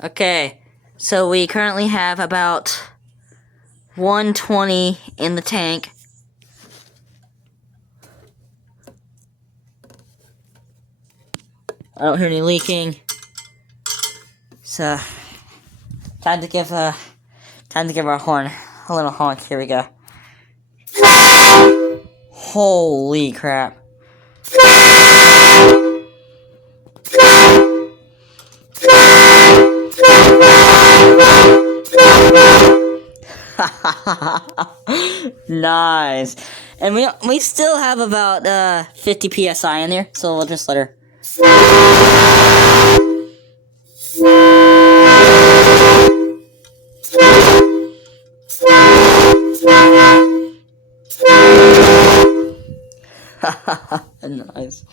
Okay, so we currently have about 120 in the tank. I don't hear any leaking. So time to give our horn a little honk. Here we go. Holy crap. Nice. And we still have about 50 psi in there, so we'll just let her. Nice.